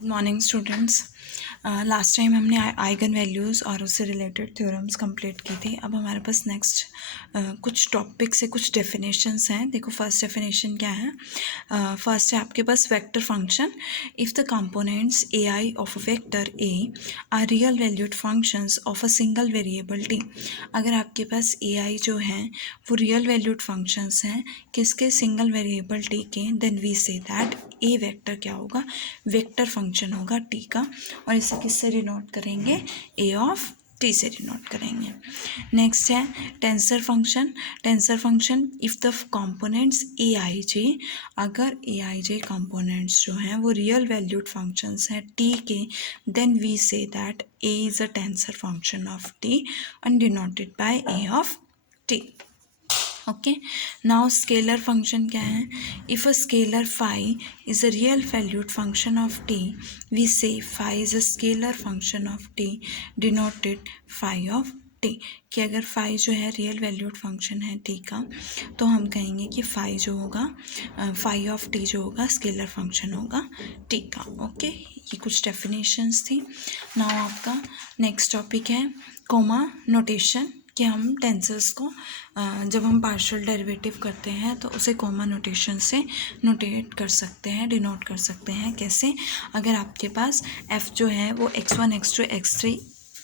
Good morning students. Last time हमने eigen values और उससे रिलेटेड थ्योरम्स कंप्लीट की थी। अब हमारे पास नेक्स्ट कुछ टॉपिक से कुछ डेफिनेशंस हैं। देखो फर्स्ट डेफिनेशन क्या है। फर्स्ट है आपके पास vector function. If the components A I of a vector A are real valued functions of a single variable T. अगर आपके पास ए आई जो हैं वो रियल वैल्यूड फंक्शंस हैं किसके, सिंगल वेरिएबल टी के, then we say that a vector क्या होगा, वेक्टर फंक्शन होगा टी का। और इसे किससे डिनोट करेंगे, ए ऑफ टी से डिनोट करेंगे। नेक्स्ट है tensor function. Tensor function if the components A I J, अगर ए आई जे कंपोनेंट्स जो हैं वो रियल वैल्यूड फंक्शंस हैं टी के, then we say that A is a tensor function of T and denoted by A of T. Okay, now scalar function क्या है। If a scalar phi is a real valued function of T, we say phi is a scalar function of T denoted phi of T. कि अगर phi जो है real valued function है T का, तो हम कहेंगे कि फाई जो होगा, फाई ऑफ टी जो होगा स्केलर फंक्शन होगा टी का। ओके, ये कुछ डेफिनेशंस थी। नाउ आपका नेक्स्ट टॉपिक है कोमा नोटेशन, कि हम टेंसेस को जब हम पार्शियल डेरिवेटिव करते हैं तो उसे कॉमा नोटेशन से नोटेट कर सकते हैं, डिनोट कर सकते हैं। कैसे, अगर आपके पास f जो है वो x1 x2 x3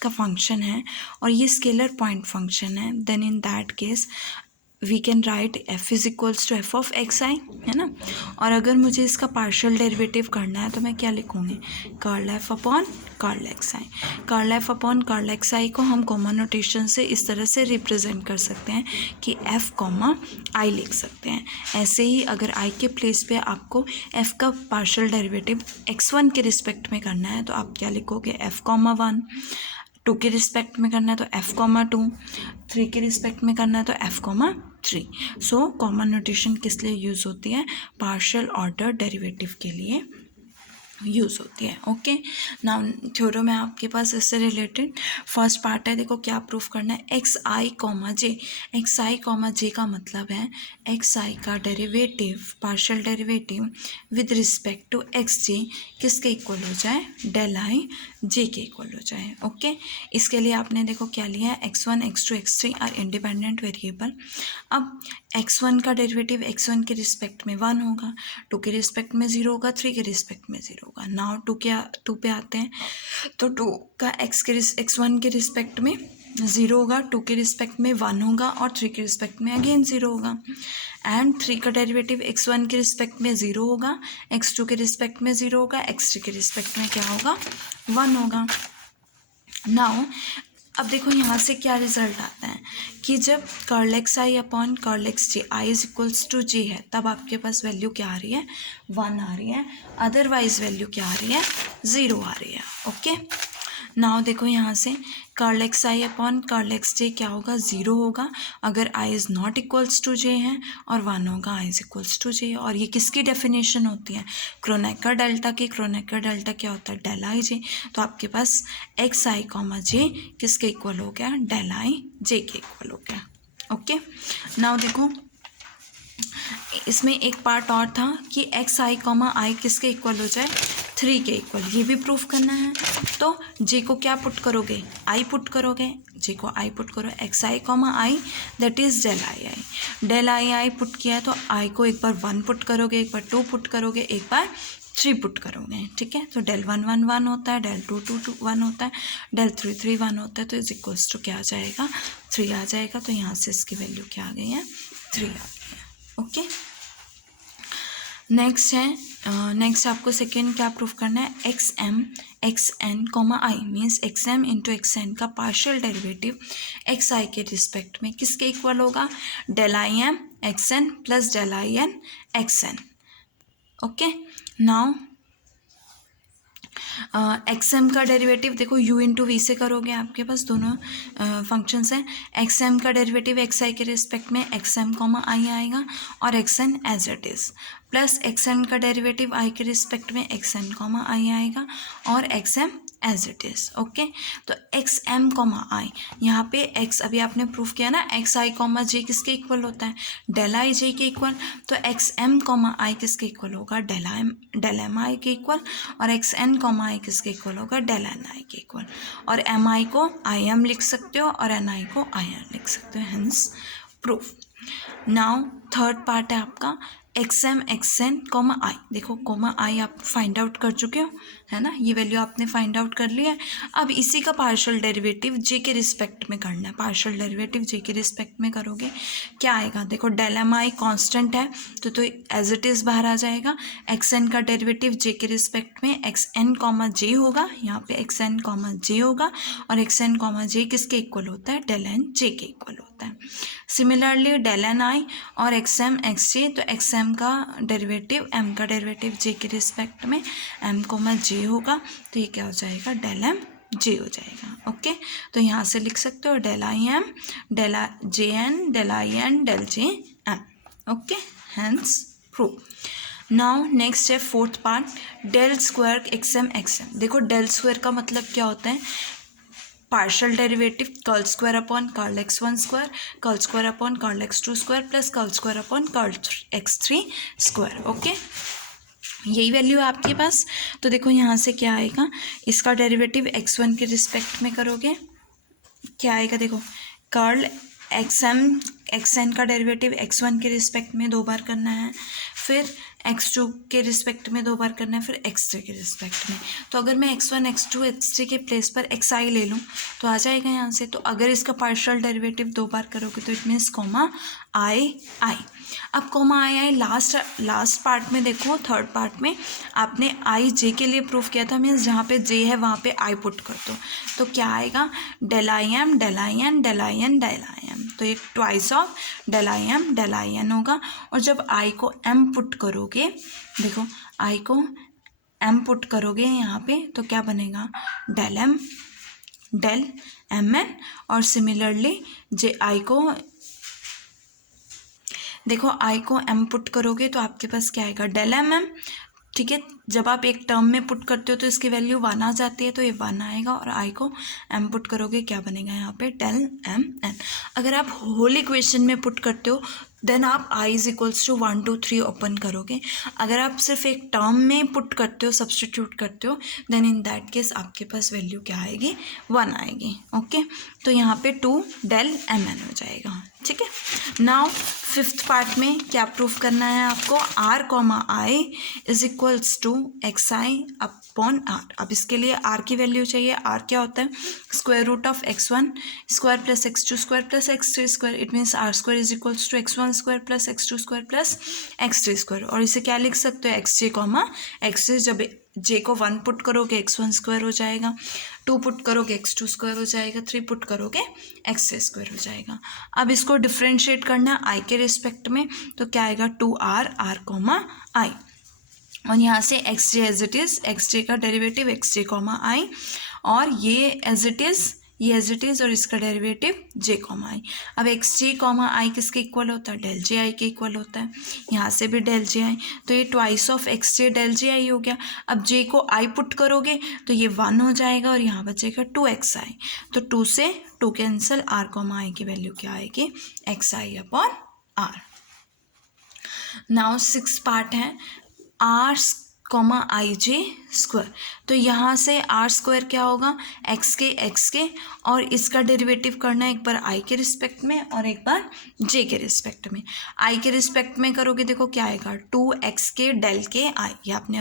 का फंक्शन है और ये स्केलर पॉइंट फंक्शन है, then in that case we can write f is equals to F of X I, है ना। और अगर मुझे इसका पार्शियल डेरिवेटिव करना है तो मैं क्या लिखूँगी, curl F upon curl X I. Curl F upon curl X I को हम कॉमन नोटेशन से इस तरह से रिप्रेजेंट कर सकते हैं कि f कॉमा आई लिख सकते हैं। ऐसे ही अगर i के प्लेस पे आपको f का पार्शियल डेरिवेटिव x1 के रिस्पेक्ट में करना है तो आप क्या लिखोगे, f कॉमा 1। 2 के रिस्पेक्ट में करना है तो f कॉमा 2। 3 के रिस्पेक्ट में करना है तो f comma 3। So common notation किस लिए यूज़ होती है, पार्शियल ऑर्डर डेरिवेटिव के लिए यूज़ होती है। ओके, नाउ थ्योरम है आपके पास इससे रिलेटेड। फर्स्ट पार्ट है, देखो क्या प्रूफ करना है, X I comma J. X I comma J का मतलब है एक्स आई का derivative, partial derivative with respect to X J किसके इक्वल हो जाए, डेल आई जे के इक्वल हो जाए। ओके, इसके लिए आपने देखो क्या लिया है, x1 x2 x3 are independent variable. अब x1 का डेरिवेटिव x1 के रिस्पेक्ट में 1 होगा, 2 के रिस्पेक्ट में 0 होगा, 3 के रिस्पेक्ट में 0 होगा। नाउ 2 पे आते हैं तो 2 का x1 के रिस्पेक्ट में 0 होगा, 2 के रिस्पेक्ट में 1 होगा और 3 के रिस्पेक्ट में अगेन 0 होगा। एंड 3 का डेरिवेटिव x1 के रिस्पेक्ट में 0 होगा, x2 के रिस्पेक्ट में 0 होगा, x3 के रिस्पेक्ट में क्या होगा, 1 होगा। नाउ अब देखो यहाँ से क्या रिजल्ट आता है कि जब curl X I upon curl X J I is equals to J है, तब आपके पास वैल्यू क्या आ रही है, 1 आ रही है। अदरवाइज वैल्यू क्या आ रही है, 0 आ रही है। ओके, नाउ देखो यहाँ से curl X I upon curl X जे क्या होगा, 0 होगा अगर I is not equals to J है, और 1 होगा आई इज इक्वल्स टू जे। और ये किसकी डेफिनेशन होती है, क्रोनेकर डेल्टा की। क्रोनेकर डेल्टा क्या होता है, डेल आई जे। तो आपके पास एक्स आई कॉमा जे किसके इक्वल हो गया, डेल आई जे के इक्वल हो गया। ओके, नाउ देखो इसमें एक पार्ट और था कि एक्स आई कॉमा आई किसके इक्वल हो जाए, 3 के इक्वल, ये भी प्रूफ करना है। तो जे को क्या पुट करोगे, आई पुट करोगे, जे को आई पुट करो, X I comma I that is del I I. Del I I put किया है तो आई को एक बार 1 पुट करोगे, एक बार 2 पुट करोगे, एक बार 3 पुट करोगे। ठीक है, तो डेल 1 1 1 होता है, डेल 2 2 2 1 होता है, डेल 3 3 1 होता है, तो इज इक्वल्स टू क्या आ जाएगा, 3 आ जाएगा। तो यहाँ से इसकी वैल्यू क्या आ गई है, 3 आ गई है। ओके, नेक्स्ट है, नेक्स्ट आपको सेकेंड क्या प्रूफ करना है, X M X N comma I means X M into X N का पार्शियल डेरिवेटिव एक्स आई के रिस्पेक्ट में किसके इक्वल होगा, del I M X N plus del I N X N. Okay, now X M का derivative देखो u into V से करोगे, आपके पास दोनों फंक्शंस हैं। एक्स एम का डेरिवेटिव एक्स आई के रिस्पेक्ट में एक्स एम कॉमा आई आएगा और X N as it is. Plus X N का डेरिवेटिव आई के रिस्पेक्ट में एक्स एन कॉमा आई आएगा और X M as it is. Okay, तो एक्स एम कॉमा आई, यहाँ पे एक्स अभी आपने प्रूफ किया ना, एक्स आई कॉमा जे किसके इक्वल होता है, डेल आई जे के इक्वल, तो एक्स एम कॉमा आई किसके इक्वल होगा, डेल एम आई के इक्वल, और एक्स एन कॉमा आई किसके इक्वल होगा, डेल एन आई के इक्वल, और एम आई को आई एम लिख सकते हो और एन आई को आई एन लिख सकते हो, hence proof. Now third part है आपका एक्स एन कॉमा आई। देखो कॉमा आई आप फाइंड आउट कर चुके हो, है ना, ये वैल्यू आपने फाइंड आउट कर लिया है। अब इसी का पार्शियल डेरिवेटिव जे के रिस्पेक्ट में करना है, पार्शियल डेरिवेटिव जे के रिस्पेक्ट में करोगे क्या आएगा, देखो डेल एम आई कॉन्स्टेंट है तो एज इट इज़ बाहर आ जाएगा। एक्स एन का डेरिवेटिव जे के रिस्पेक्ट में एक्स एन कॉमा जे होगा, यहाँ पे एक्स एन कॉमा जे होगा, और एक्स एन कॉमा जे किसके इक्वल होता है, डेल एन जे के इक्वल होता है। सिमिलरली डेल एन आई और एक्स एम एक्स जे, तो एक्स एम का डेरिवेटिव एम का डेरिवेटिव जे के रिस्पेक्ट में एम कोमा जे होगा, तो ये क्या हो जाएगा, डेल एम जे हो जाएगा। ओके, तो यहाँ से लिख सकते हो del I M del J N del I N del J M. Okay, hence prove. Now next है fourth part del square X M. देखो डेल स्क्वायर का मतलब क्या होता है, partial derivative curl square upon curl X one square, curl square upon curl X two square plus curl square upon curl X three square. Okay, यही value है आपके पास। तो देखो यहाँ से क्या आएगा, इसका डेरिवेटिव एक्स वन के रिस्पेक्ट में करोगे क्या आएगा, देखो कर्ल एक्स एन का डेरिवेटिव एक्स वन के रिस्पेक्ट में 2 बार करना है, फिर एक्स टू के रिस्पेक्ट में 2 बार करना है, फिर एक्स थ्री के रिस्पेक्ट में। तो अगर मैं X one X two X three के प्लेस पर एक्स आई ले लूँ तो आ जाएगा यहाँ से। तो अगर इसका पार्शियल डेरिवेटिव 2 बार करोगे तो इट मीन्स कॉमा आई आई। अब कॉमा आई लास्ट पार्ट में देखो, थर्ड पार्ट में आपने आई जे के लिए प्रूफ किया था, मीन्स जहाँ पे जे है वहाँ पे आई पुट कर दो, तो क्या आएगा, del I M del I N del I N del I M, तो ये twice of del I N होगा। और जब आई को एम पुट करोगे, देखो आई को एम पुट करोगे यहाँ पे तो क्या बनेगा, del M del M N, और सिमिलरली जे आई को देखो आई को एम पुट करोगे तो आपके पास क्या आएगा, डेल एम एम। ठीक है, जब आप एक टर्म में पुट करते हो तो इसकी वैल्यू 1 आ जाती है, तो ये 1 आएगा, और आई को एम पुट करोगे क्या बनेगा यहाँ पे, डेल एम एन। अगर आप होल इक्वेशन में पुट करते हो देन आप आई इज इक्वल्स टू 1 2 3 ओपन करोगे। अगर आप सिर्फ एक टर्म में पुट करते हो, सब्सटीट्यूट करते हो, देन इन दैट केस आपके पास वैल्यू क्या आएगी, 1 आएगी। ओके, तो यहाँ पे 2 डेल एम एन हो जाएगा। ठीक है, नाउ फिफ्थ पार्ट में क्या प्रूफ करना है आपको, R comma I is equals to X I upon R. अब इसके लिए आर की वैल्यू चाहिए, आर क्या होता है, square root of X one square plus X two square plus X three square, it means R square is equals to X one square plus X two square plus X three square. और इसे क्या लिख सकते हो, X J comma X J, जब J को 1 put करोगे x one square हो जाएगा, 2 पुट करोगे एक्स टू स्क्वायर हो जाएगा, 3 पुट करोगे एक्स थ्री स्क्वायर हो जाएगा। अब इसको डिफ्रेंशिएट करना आई के रिस्पेक्ट में, तो क्या आएगा, 2r आर कॉमा आई, और यहाँ से X J as it is, X J का derivative X J comma I, और ये एज इट इज़ और इसका डेरिवेटिव जे कॉमा आई। अब एक्स जे कॉमा आई किसके इक्वल होता है, डेल जे आई के इक्वल होता है, यहाँ से भी डेल जे आई, तो ये twice of X J del J I हो गया। अब जे को आई पुट करोगे तो ये 1 हो जाएगा, और यहाँ बचेगा 2x आई, तो 2 से 2 कैंसिल, आर कॉमा आई की वैल्यू क्या आएगी, X I upon R. Now 6 part है R comma I J square, तो यहाँ से आर स्क्वायर क्या होगा, एक्स के, और इसका डेरिवेटिव करना है एक बार आई के रिस्पेक्ट में और एक बार जे के रिस्पेक्ट में। आई के रिस्पेक्ट में करोगे, देखो क्या आएगा, 2x के डेल के आई, ये आपने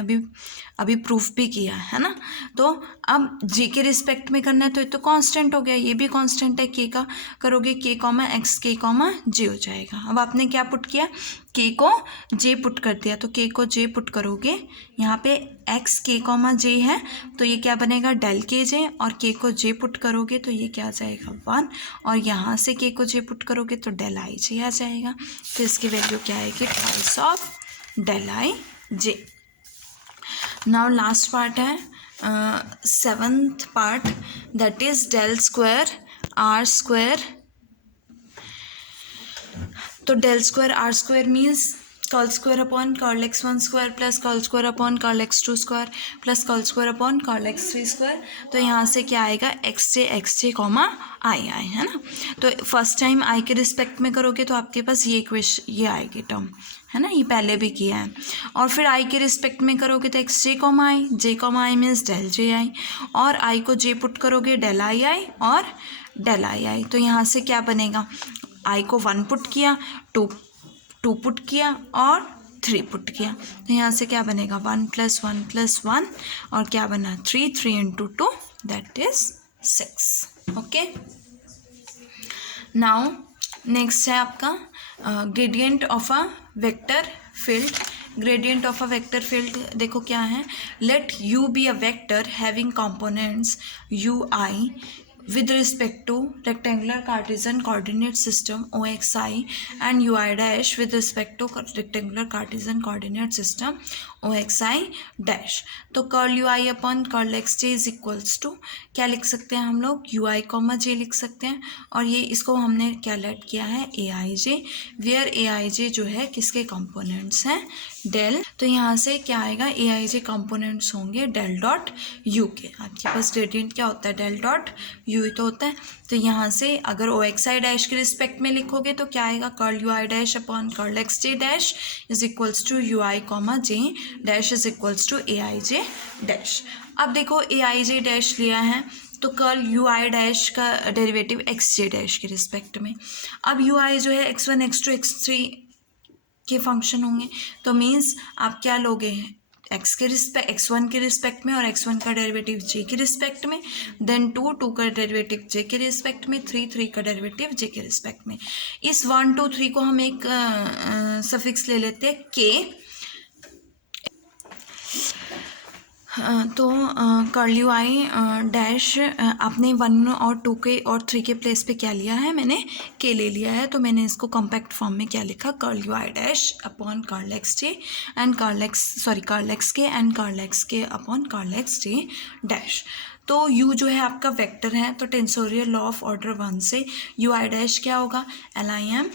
अभी प्रूफ भी किया है ना। तो अब जे के रिस्पेक्ट में करना है, तो ये तो कांस्टेंट हो गया, ये भी कांस्टेंट है, के का करोगे के कॉमा एक्स के कॉमा जे हो जाएगा। अब आपने क्या पुट किया, के को जे पुट कर दिया, तो के को जे पुट करोगे, यहाँ पे एक्स के कॉमा जे है तो ये क्या बनेगा, डेल के जे, और के को जे पुट करोगे तो ये क्या आ जाएगा, 1, और यहाँ से के को जे पुट करोगे तो डेल आई जे आ जाएगा। तो इसकी वैल्यू क्या आएगी, twice of del I J. Now last part है 7th part, that is del square R square. तो del square R square means curl square upon curl x1 square plus curl square upon curl x2 square plus curl square upon curl x3 square. तो यहाँ से क्या आएगा x J comma आई आई, है ना। तो first time I के respect में करोगे तो आपके पास ये इक्वेशन ये आएगी टर्म, है ना, ये पहले भी किया है। और फिर आई के रिस्पेक्ट में करोगे तो X J comma I means del J I, और आई को जे पुट करोगे डेल आई आई और डेल आई आई। तो यहाँ से क्या बनेगा, आई को 1 पुट किया, 2 पुट किया और 3 पुट किया। तो यहाँ से क्या बनेगा 1 + 1 + 1 और क्या बना 3 × 2 that is 6। Okay, now next है आपका gradient of a vector field. Gradient of a vector field देखो क्या है, let you be a vector having components you I with respect to rectangular Cartesian coordinate system OXI and UI dash with respect to rectangular Cartesian coordinate system OXI dash। तो curl UI upon curl XJ is equals to क्या लिख सकते हैं हम लोग, UI comma J लिख सकते हैं। और ये इसको हमने क्या लेट किया है AIJ, वेयर AIJ जो है किसके कंपोनेंट्स हैं, डेल। तो यहाँ से क्या आएगा AIJ कंपोनेंट्स होंगे डेल डॉट यू के। आपके पास ग्रेडियंट क्या होता है डेल डॉट यू ही तो होता है। तो यहाँ से अगर OXI डैश के रिस्पेक्ट में लिखोगे तो क्या आएगा curl UI dash upon curl XJ dash is equals to UI comma J dash is equals to AIJ dash. अब देखो AIJ डैश लिया है तो कर्ल UI डैश का डेरिवेटिव XJ डैश के रिस्पेक्ट में। अब UI जो है x1 x2 x3 के फंक्शन होंगे, तो मीन्स आप क्या लोगे एक्स के रिस्पेक्ट x1 के रिस्पेक्ट में और x1 का डेरिवेटिव j के रिस्पेक्ट में, देन 2 का डेरिवेटिव j के रिस्पेक्ट में, 3 का डेरिवेटिव j के रिस्पेक्ट में। इस 1 2 3 को हम एक सफिक्स ले लेते हैं k। तो कर्ल UI डैश आपने 1 और 2 के और 3 के प्लेस पे क्या लिया है, मैंने के ले लिया है। तो मैंने इसको कॉम्पैक्ट फॉर्म में क्या लिखा, curl UI dash upon curl XJ and curl XK and curl XK upon curl XJ dash. तो u जो है आपका वेक्टर है, तो टेंसोरियल लॉ ऑफ ऑर्डर 1 से UI डैश क्या होगा LIM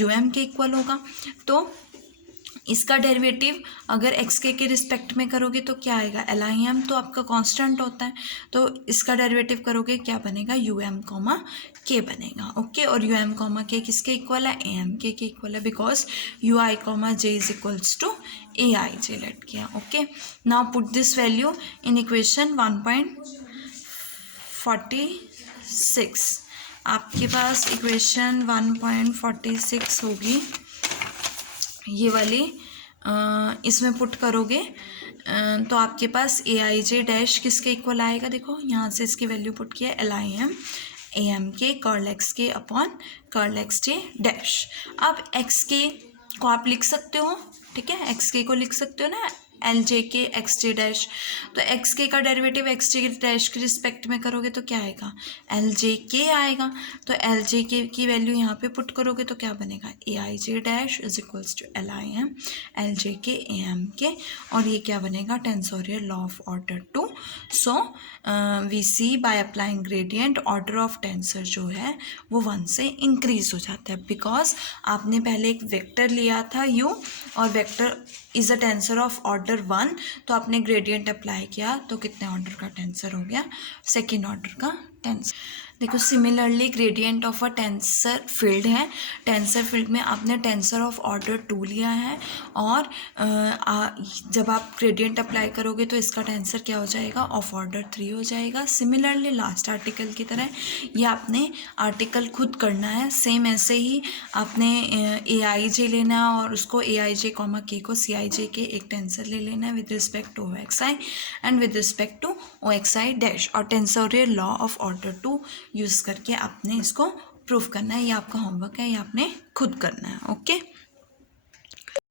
UM के इक्वल होगा। तो इसका डेरिवेटिव अगर एक्स के रिस्पेक्ट में करोगे तो क्या आएगा LIM, तो आपका कांस्टेंट होता है। तो इसका डेरिवेटिव करोगे क्या बनेगा UM कॉमा के बनेगा। ओके, और UM कॉमा के किसके इक्वल है AM के इक्वल है, because UI comma J is equals to AIJ let किया। Okay, now put this value in equation 1.46। आपके पास इक्वेशन 1.46 होगी ये वाली, इसमें पुट करोगे तो आपके पास AIJ डैश किसके इक्वल आएगा, देखो यहाँ से इसकी वैल्यू पुट किया LIM AM के curl XK upon curl XJ dash. अब XK को आप लिख सकते हो, ठीक है, XK को लिख सकते हो ना LJK XJ डैश। तो XK का डेरिवेटिव XJ डैश के रिस्पेक्ट में करोगे तो क्या आएगा LJK आएगा। तो LJK की वैल्यू यहाँ पे पुट करोगे तो क्या बनेगा AIJ dash is equals to LIM LJK AM के, और ये क्या बनेगा tensorial law of order 2। So we see by applying gradient order of tensor जो है वो 1 से इंक्रीज हो जाता है, बिकॉज आपने पहले एक वेक्टर लिया था u और vector is a tensor of order 1, तो आपने ग्रेडियंट अप्लाई किया तो कितने ऑर्डर का टेंसर हो गया, सेकेंड ऑर्डर का टेंसर। देखो similarly gradient of a tensor field है, टेंसर फील्ड में आपने टेंसर ऑफ ऑर्डर 2 लिया है और जब आप ग्रेडियंट अप्लाई करोगे तो इसका टेंसर क्या हो जाएगा ऑफ ऑर्डर 3 हो जाएगा। सिमिलरली लास्ट आर्टिकल की तरह ये आपने आर्टिकल खुद करना है, सेम ऐसे ही आपने AIJ लेना है और उसको AIJ कॉमा K को CIJ के एक टेंसर ले लेना है with respect to OXI and with respect to OXI dash, और tensorial law of order 2 use करके आपने इसको प्रूफ करना है। ये आपका होमवर्क है, ये आपने खुद करना है। ओके।